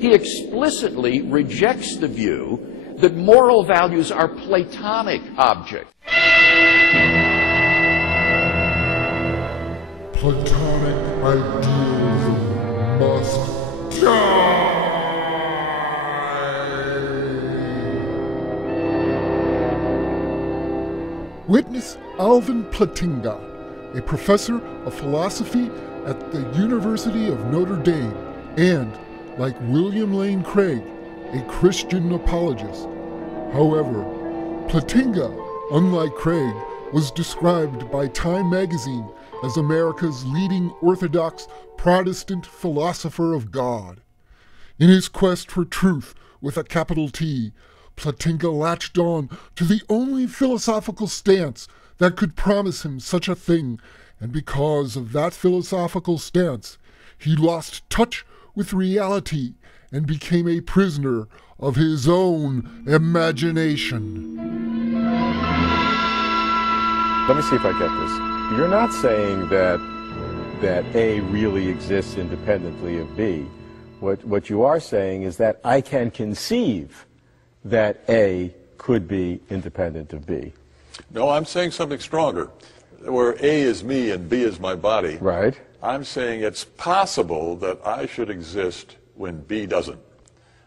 he explicitly rejects the view that moral values are Platonic objects. Platonic idealism must die! Witness Alvin Plantinga, a professor of philosophy at the University of Notre Dame, and, like William Lane Craig, a Christian apologist. However, Plantinga, unlike Craig, was described by Time magazine as America's leading Orthodox Protestant philosopher of God. In his quest for truth with a capital T, Plantinga latched on to the only philosophical stance that could promise him such a thing, and because of that philosophical stance, he lost touch with reality and became a prisoner of his own imagination. Let me see if I get this. You're not saying that A really exists independently of B. What you are saying is that I can conceive that A could be independent of B. No, I'm saying something stronger. Where A is me and B is my body. Right. I'm saying it's possible that I should exist when B doesn't.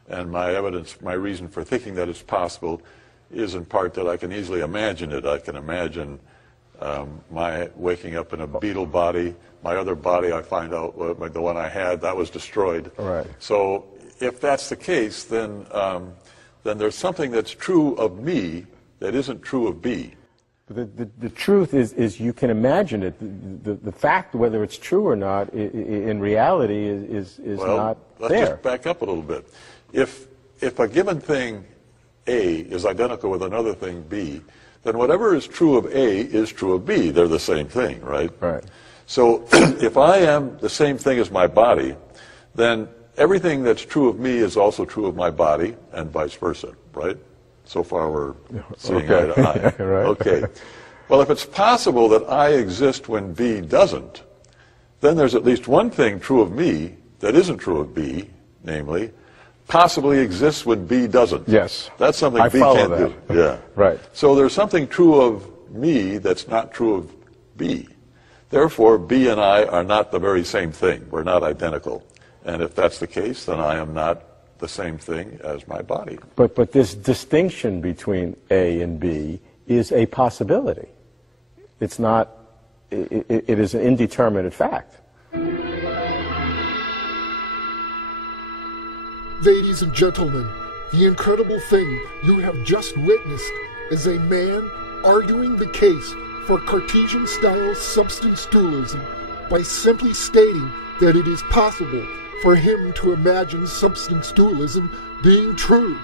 And my evidence, my reason for thinking that it's possible is in part that I can easily imagine it. I can imagine my waking up in a beetle body. My other body, I find out, the one I had, that was destroyed. Right. So if that's the case, then there's something that's true of me that isn't true of B. The truth is you can imagine it. The fact, whether it's true or not, in reality is not let's there. Just back up a little bit. If a given thing A is identical with another thing B, then whatever is true of A is true of B. They're the same thing, right? Right. So if I am the same thing as my body, then everything that's true of me is also true of my body, and vice versa, right? So far we're seeing eye to eye. Right. Okay. Well, if it's possible that I exist when B doesn't, then there's at least one thing true of me that isn't true of B, namely, possibly exists when B doesn't. Yes. That's something I B follow can't that. do. Yeah. Right. So there's something true of me that's not true of B. Therefore, B and I are not the very same thing. We're not identical. And if that's the case, then I am not the same thing as my body. But this distinction between A and B is a possibility. It's not, it is an indeterminate fact. Ladies and gentlemen, the incredible thing you have just witnessed is a man arguing the case for Cartesian-style substance dualism by simply stating that it is possible for him to imagine substance dualism being true.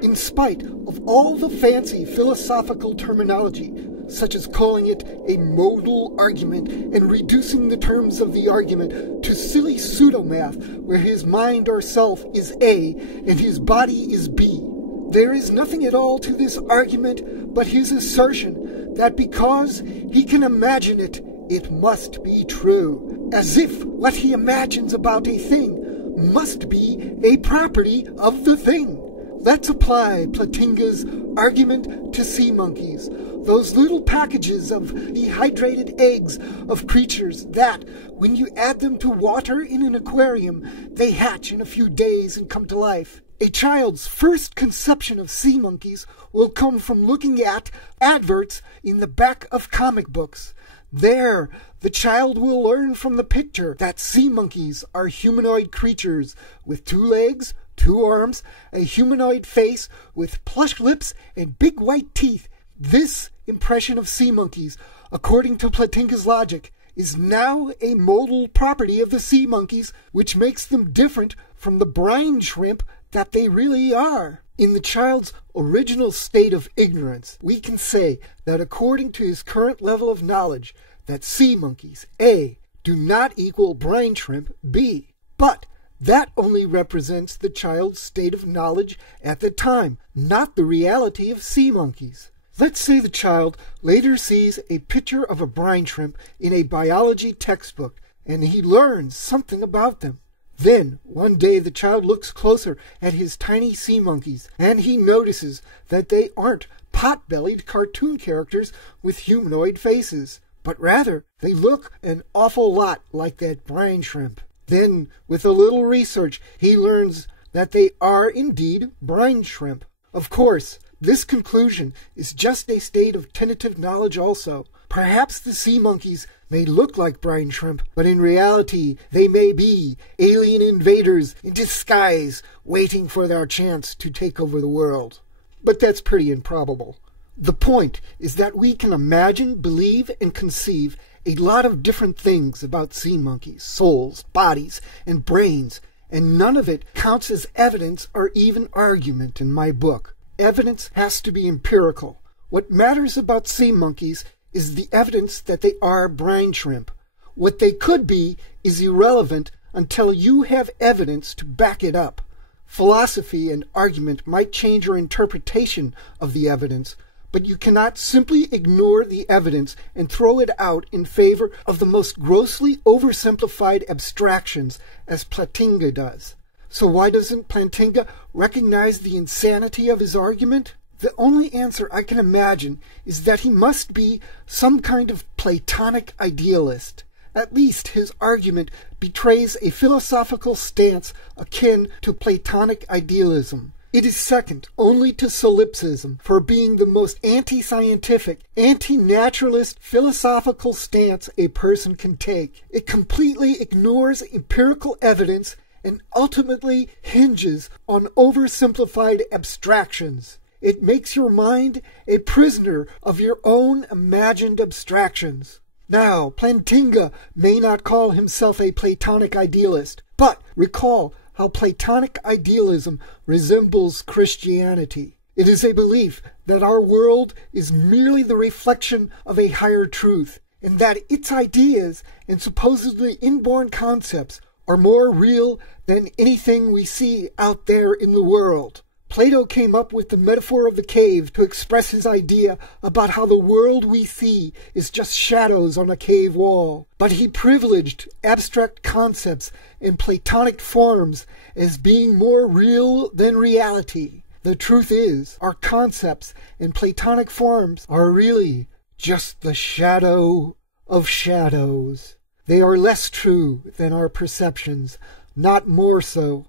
In spite of all the fancy philosophical terminology, such as calling it a modal argument and reducing the terms of the argument to silly pseudomath where his mind or self is A and his body is B, there is nothing at all to this argument but his assertion that because he can imagine it, it must be true, as if what he imagines about a thing must be a property of the thing. Let's apply Plantinga's argument to sea monkeys, those little packages of dehydrated eggs of creatures that, when you add them to water in an aquarium, they hatch in a few days and come to life. A child's first conception of sea monkeys will come from looking at adverts in the back of comic books. There, the child will learn from the picture that sea monkeys are humanoid creatures with 2 legs, 2 arms, a humanoid face with plush lips and big white teeth. This impression of sea monkeys, according to Plantinga's logic, is now a modal property of the sea monkeys, which makes them different from the brine shrimp that they really are. In the child's original state of ignorance, we can say that according to his current level of knowledge, that sea monkeys, A, do not equal brine shrimp, B. But that only represents the child's state of knowledge at the time, not the reality of sea monkeys. Let's say the child later sees a picture of a brine shrimp in a biology textbook, and he learns something about them. Then, one day, the child looks closer at his tiny sea monkeys, and he notices that they aren't pot-bellied cartoon characters with humanoid faces, but rather they look an awful lot like that brine shrimp. Then, with a little research, he learns that they are indeed brine shrimp. Of course, this conclusion is just a state of tentative knowledge also. Perhaps the sea monkeys may look like brine shrimp, but in reality they may be alien invaders in disguise waiting for their chance to take over the world. But that's pretty improbable. The point is that we can imagine, believe, and conceive a lot of different things about sea monkeys, souls, bodies, and brains, and none of it counts as evidence or even argument in my book. Evidence has to be empirical. What matters about sea monkeys is the evidence that they are brine shrimp. What they could be is irrelevant until you have evidence to back it up. Philosophy and argument might change your interpretation of the evidence, but you cannot simply ignore the evidence and throw it out in favor of the most grossly oversimplified abstractions, as Plantinga does. So why doesn't Plantinga recognize the insanity of his argument? The only answer I can imagine is that he must be some kind of Platonic idealist. At least his argument betrays a philosophical stance akin to Platonic idealism. It is second only to solipsism for being the most anti-scientific, anti-naturalist philosophical stance a person can take. It completely ignores empirical evidence and ultimately hinges on oversimplified abstractions. It makes your mind a prisoner of your own imagined abstractions. Now, Plantinga may not call himself a Platonic idealist, but recall how Platonic idealism resembles Christianity. It is a belief that our world is merely the reflection of a higher truth, and that its ideas and supposedly inborn concepts are more real than anything we see out there in the world. Plato came up with the metaphor of the cave to express his idea about how the world we see is just shadows on a cave wall. But he privileged abstract concepts and Platonic forms as being more real than reality. The truth is, our concepts and Platonic forms are really just the shadow of shadows. They are less true than our perceptions, not more so.